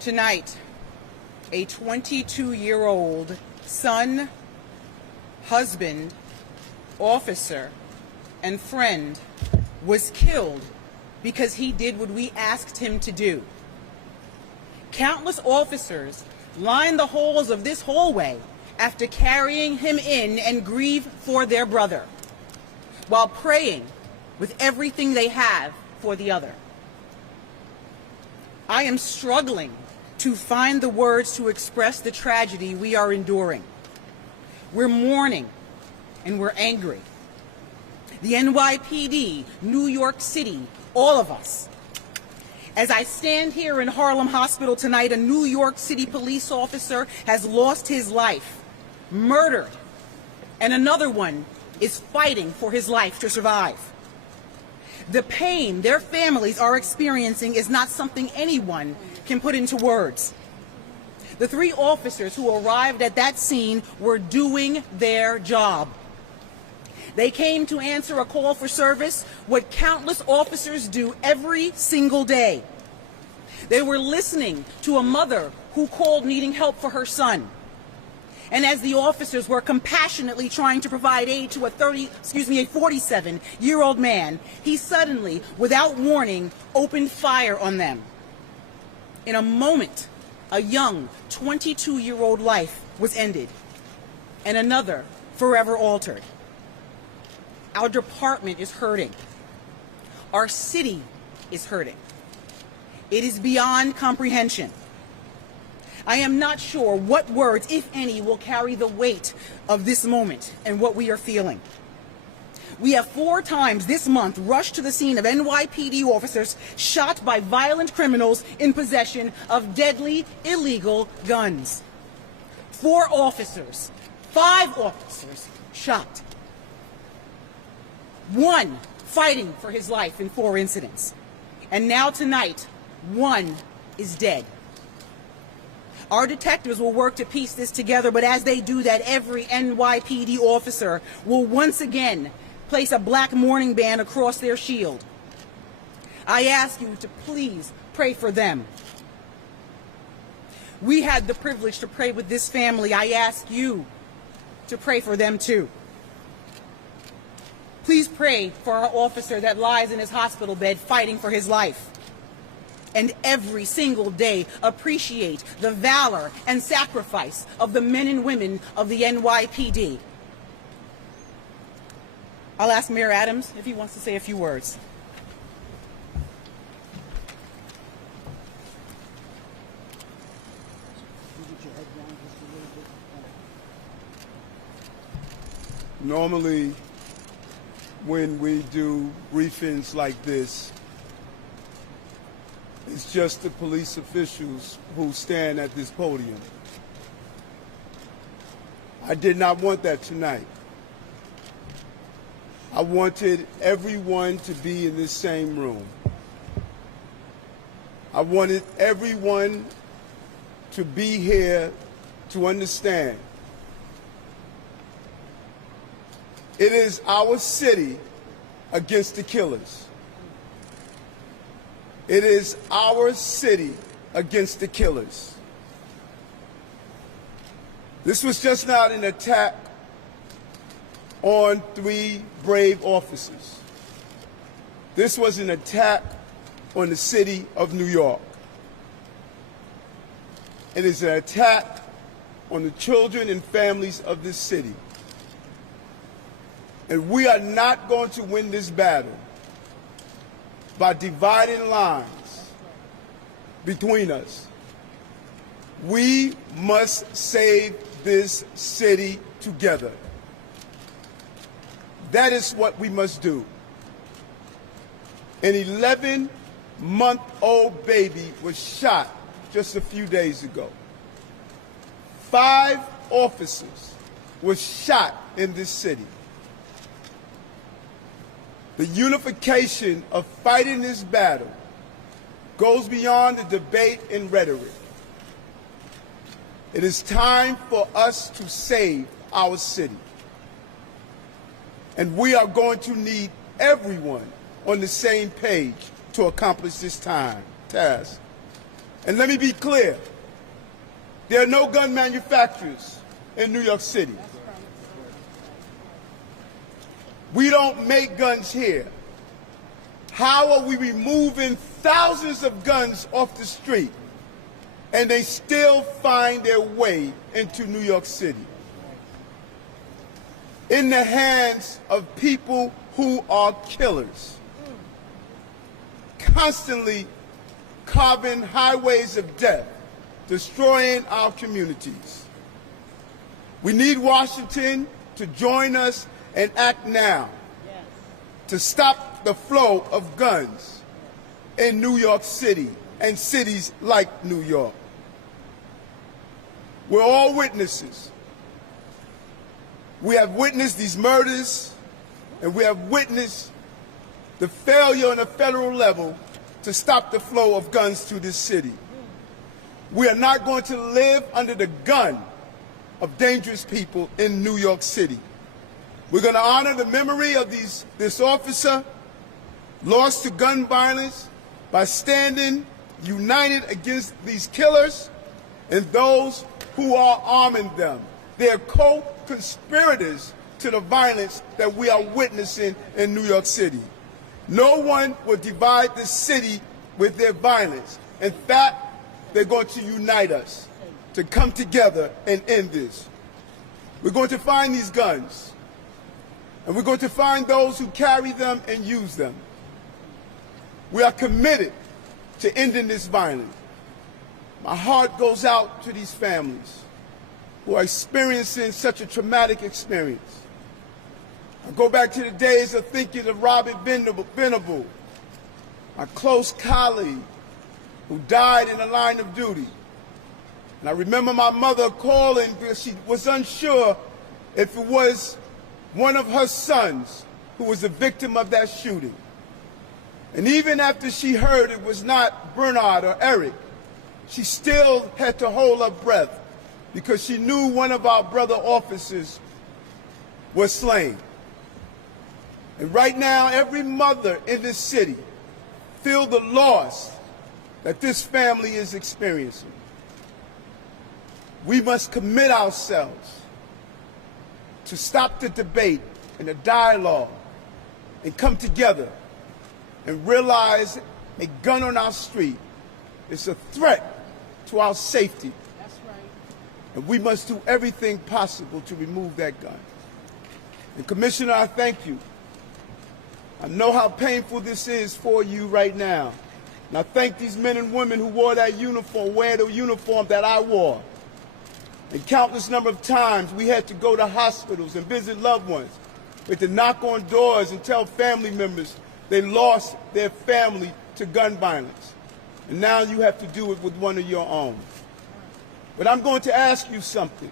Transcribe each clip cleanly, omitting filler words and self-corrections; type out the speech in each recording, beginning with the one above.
Tonight, a 22-year-old son, husband, officer, and friend was killed because he did what we asked him to do. Countless officers lined the halls of this hallway after carrying him in and grieve for their brother, while praying with everything they have for the other. I am struggling to find the words to express the tragedy we are enduring. We're mourning and we're angry. The NYPD, New York City, all of us. As I stand here in Harlem Hospital tonight, a New York City police officer has lost his life, murdered, and another one is fighting for his life to survive. The pain their families are experiencing is not something anyone can put into words. The three officers who arrived at that scene were doing their job. They came to answer a call for service, what countless officers do every single day. They were listening to a mother who called needing help for her son. And as the officers were compassionately trying to provide aid to a 47-year-old man, he suddenly, without warning, opened fire on them. In a moment, a young 22-year-old life was ended, and another forever altered. Our department is hurting. Our city is hurting. It is beyond comprehension. I am not sure what words, if any, will carry the weight of this moment and what we are feeling. We have 4 times this month rushed to the scene of NYPD officers shot by violent criminals in possession of deadly, illegal guns. 4 officers, 5 officers shot. 1 fighting for his life in 4 incidents. And now tonight, 1 is dead. Our detectives will work to piece this together, but as they do that, every NYPD officer will once again place a black mourning band across their shield. I ask you to please pray for them. We had the privilege to pray with this family. I ask you to pray for them too. Please pray for our officer that lies in his hospital bed fighting for his life. And every single day appreciate the valor and sacrifice of the men and women of the NYPD. I'll ask Mayor Adams if he wants to say a few words. Normally, when we do briefings like this, it's just the police officials who stand at this podium. I did not want that tonight. I wanted everyone to be in this same room. I wanted everyone to be here to understand. It is our city against the killers. It is our city against the killers. This was just not an attack on 3 brave officers. This was an attack on the city of New York. It is an attack on the children and families of this city. And we are not going to win this battle by dividing lines between us. We must save this city together. That is what we must do. An 11-month-old baby was shot just a few days ago. 5 officers were shot in this city. The unification of fighting this battle goes beyond the debate and rhetoric. It is time for us to save our city. And we are going to need everyone on the same page to accomplish this task. And let me be clear, there are no gun manufacturers in New York City. We don't make guns here. How are we removing thousands of guns off the street and they still find their way into New York City? In the hands of people who are killers, constantly carving highways of death, destroying our communities. We need Washington to join us and act now to stop the flow of guns in New York City and cities like New York. We're all witnesses. We have witnessed these murders, and we have witnessed the failure on a federal level to stop the flow of guns to this city. We are not going to live under the gun of dangerous people in New York City. We're going to honor the memory of this officer lost to gun violence by standing united against these killers and those who are arming them. They are co-conspirators to the violence that we are witnessing in New York City. No one will divide this city with their violence. In fact, they're going to unite us to come together and end this. We're going to find these guns, and we're going to find those who carry them and use them. We are committed to ending this violence. My heart goes out to these families who are experiencing such a traumatic experience. I go back to the days of thinking of Robert Venable, my close colleague who died in the line of duty. And I remember my mother calling because she was unsure if it was one of her sons who was the victim of that shooting. And even after she heard it was not Bernard or Eric, she still had to hold her breath because she knew one of our brother officers was slain. And right now, every mother in this city feels the loss that this family is experiencing. We must commit ourselves to stop the debate and the dialogue and come together and realize a gun on our street is a threat to our safety. That's right. And we must do everything possible to remove that gun. And Commissioner, I thank you. I know how painful this is for you right now. And I thank these men and women who wore that uniform, wear the uniform that I wore. And countless number of times we had to go to hospitals and visit loved ones. We had to knock on doors and tell family members they lost their family to gun violence. And now you have to do it with one of your own. But I'm going to ask you something.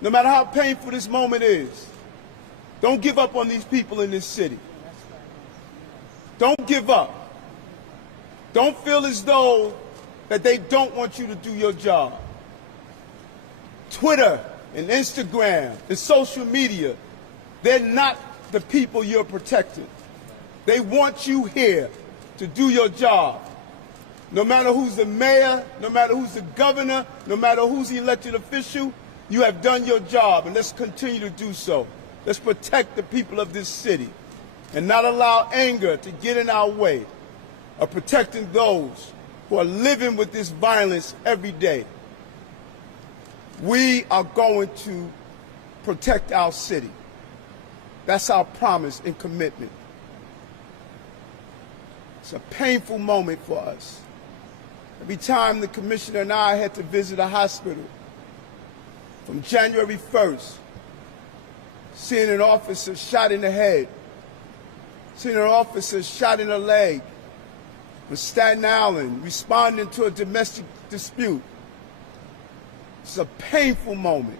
No matter how painful this moment is, don't give up on these people in this city. Don't give up. Don't feel as though that they don't want you to do your job. Twitter and Instagram and social media, they're not the people you're protecting. They want you here to do your job. No matter who's the mayor, no matter who's the governor, no matter who's the elected official, you have done your job, and let's continue to do so. Let's protect the people of this city and not allow anger to get in our way of protecting those who are living with this violence every day. We are going to protect our city. That's our promise and commitment. It's a painful moment for us. Every time the commissioner and I had to visit a hospital, from January 1st, seeing an officer shot in the head, seeing an officer shot in the leg, from Staten Island, responding to a domestic dispute. It's a painful moment.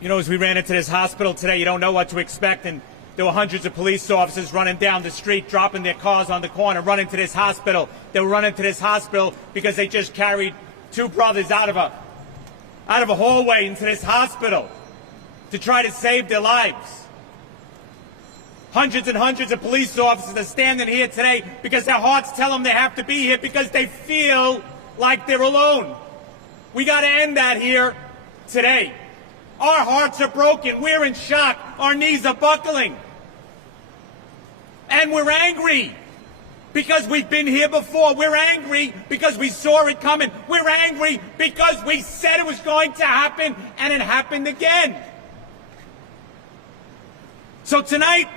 You know, as we ran into this hospital today, you don't know what to expect, and there were hundreds of police officers running down the street, dropping their cars on the corner, running to this hospital. They were running to this hospital because they just carried two brothers out of out of a hallway into this hospital to try to save their lives. Hundreds and hundreds of police officers are standing here today because their hearts tell them they have to be here because they feel like they're alone. We got to end that here today. Our hearts are broken. We're in shock. Our knees are buckling. And we're angry because we've been here before. We're angry because we saw it coming. We're angry because we said it was going to happen, and it happened again. So tonight,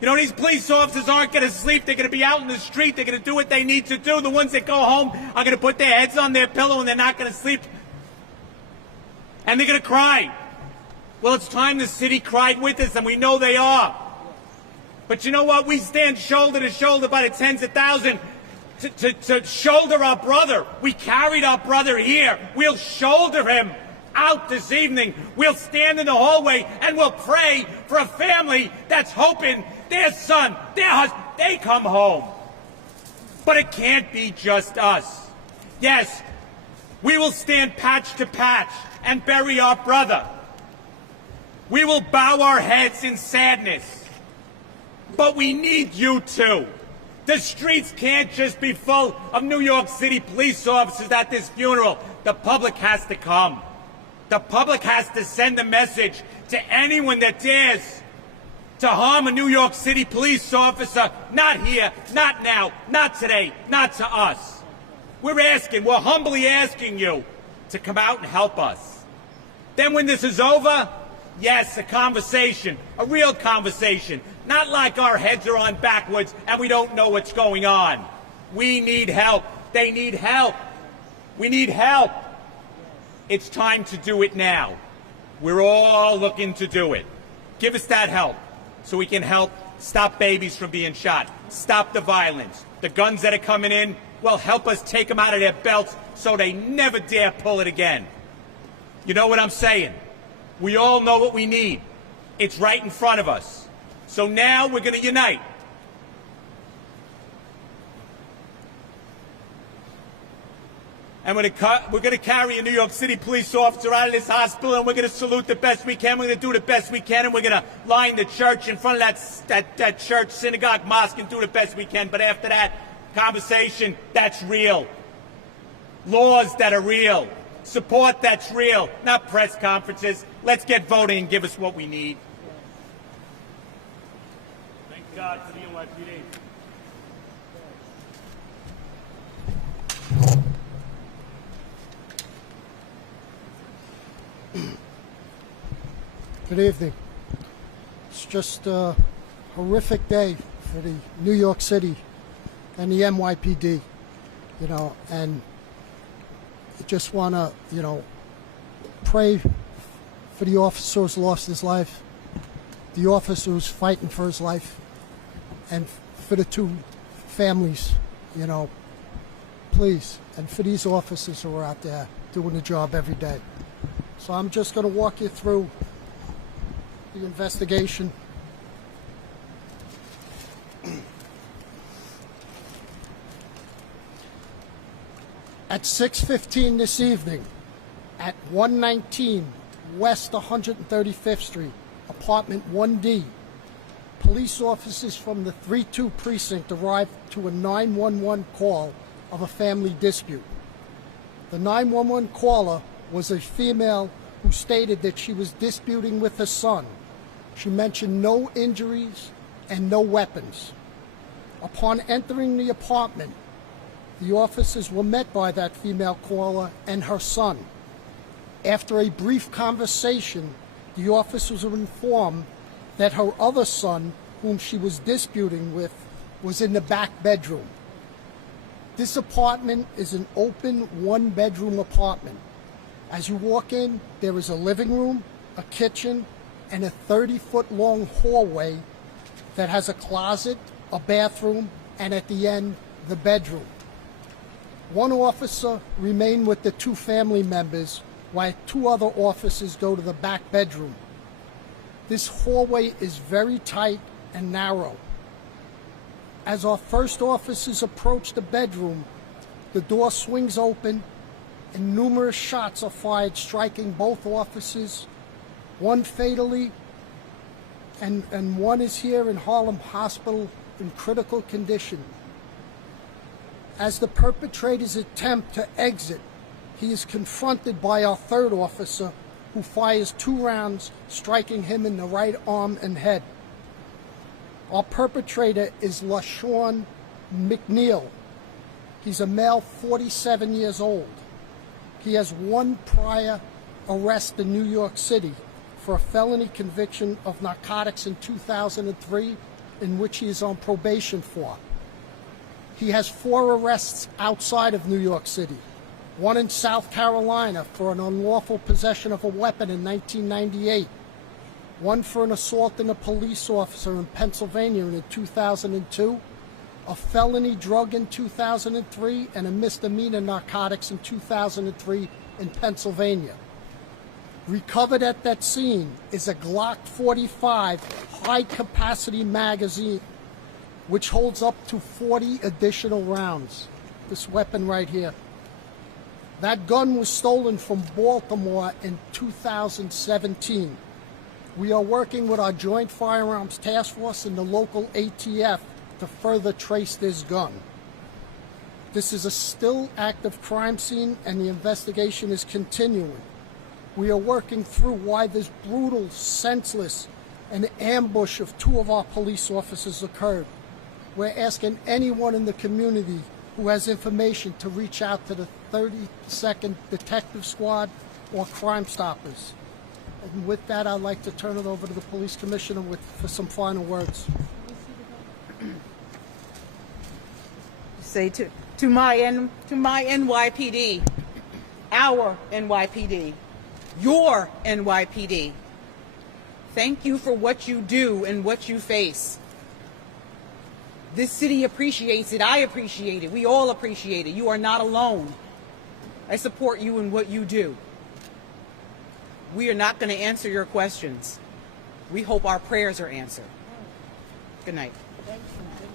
you know, these police officers aren't going to sleep. They're going to be out in the street. They're going to do what they need to do. The ones that go home are going to put their heads on their pillow, and they're not going to sleep. And they're going to cry. Well, it's time the city cried with us, and we know they are. But you know what? We stand shoulder to shoulder by the tens of thousands to shoulder our brother. We carried our brother here. We'll shoulder him out this evening. We'll stand in the hallway and we'll pray for a family that's hoping their son, their husband, they come home. But it can't be just us. Yes, we will stand patch to patch and bury our brother. We will bow our heads in sadness. But we need you too. The streets can't just be full of New York City police officers at this funeral. The public has to come. The public has to send a message to anyone that dares to harm a New York City police officer. Not here, not now, not today, not to us. We're humbly asking you to come out and help us. Then when this is over, yes, a conversation, a real conversation. Not like our heads are on backwards and we don't know what's going on. We need help. They need help. We need help. It's time to do it now. We're all looking to do it. Give us that help so we can help stop babies from being shot, stop the violence. The guns that are coming in, well, help us take them out of their belts so they never dare pull it again. You know what I'm saying? We all know what we need. It's right in front of us. So now we're going to unite. And we're going to carry a New York City police officer out of this hospital, and we're going to salute the best we can. We're going to do the best we can, and we're going to line the church in front of that church, synagogue, mosque, and do the best we can. But after that, conversation that's real. Laws that are real. Support that's real, not press conferences. Let's get voting and give us what we need. Thank God for the NYPD. Good evening. It's just a horrific day for the New York City and the NYPD, you know, and I just want to, you know, pray for the officer who's lost his life, the officer who's fighting for his life, and for the two families, you know, please, and for these officers who are out there doing the job every day. So I'm just going to walk you through the investigation. At 6:15 this evening, at 119 West 135th Street, apartment 1D, police officers from the 3-2 precinct arrived to a 911 call of a family dispute. The 911 caller was a female who stated that she was disputing with her son. She mentioned no injuries and no weapons. Upon entering the apartment, the officers were met by that female caller and her son. After a brief conversation, the officers were informed that her other son, whom she was disputing with, was in the back bedroom. This apartment is an open one-bedroom apartment. As you walk in, there is a living room, a kitchen, and a 30-foot long hallway that has a closet, a bathroom, and at the end, the bedroom. One officer remained with the two family members while two other officers go to the back bedroom. This hallway is very tight and narrow. As our first officers approach the bedroom, the door swings open, and numerous shots are fired, striking both officers, one fatally, and one is here in Harlem Hospital in critical condition. As the perpetrators attempt to exit, he is confronted by our third officer, who fires 2 rounds, striking him in the right arm and head. Our perpetrator is LaShawn McNeil. He's a male, 47 years old. He has 1 prior arrest in New York City for a felony conviction of narcotics in 2003, in which he is on probation for. He has 4 arrests outside of New York City. 1 in South Carolina for an unlawful possession of a weapon in 1998. 1 for an assault on a police officer in Pennsylvania in 2002. A felony drug in 2003, and a misdemeanor narcotics in 2003 in Pennsylvania. Recovered at that scene is a Glock 45 high-capacity magazine, which holds up to 40 additional rounds. This weapon right here. That gun was stolen from Baltimore in 2017. We are working with our Joint Firearms Task Force and the local ATF to further trace this gun. This is a still active crime scene, and the investigation is continuing. We are working through why this brutal, senseless, and ambush of 2 of our police officers occurred. We're asking anyone in the community who has information to reach out to the 32nd Detective Squad or Crime Stoppers. And with that, I'd like to turn it over to the Police Commissioner for some final words. Say to my NYPD, our NYPD, your NYPD, thank you for what you do and what you face. This city appreciates it. I appreciate it. We all appreciate it. You are not alone. I support you in what you do. We are not going to answer your questions. We hope our prayers are answered. Good night. Thank you.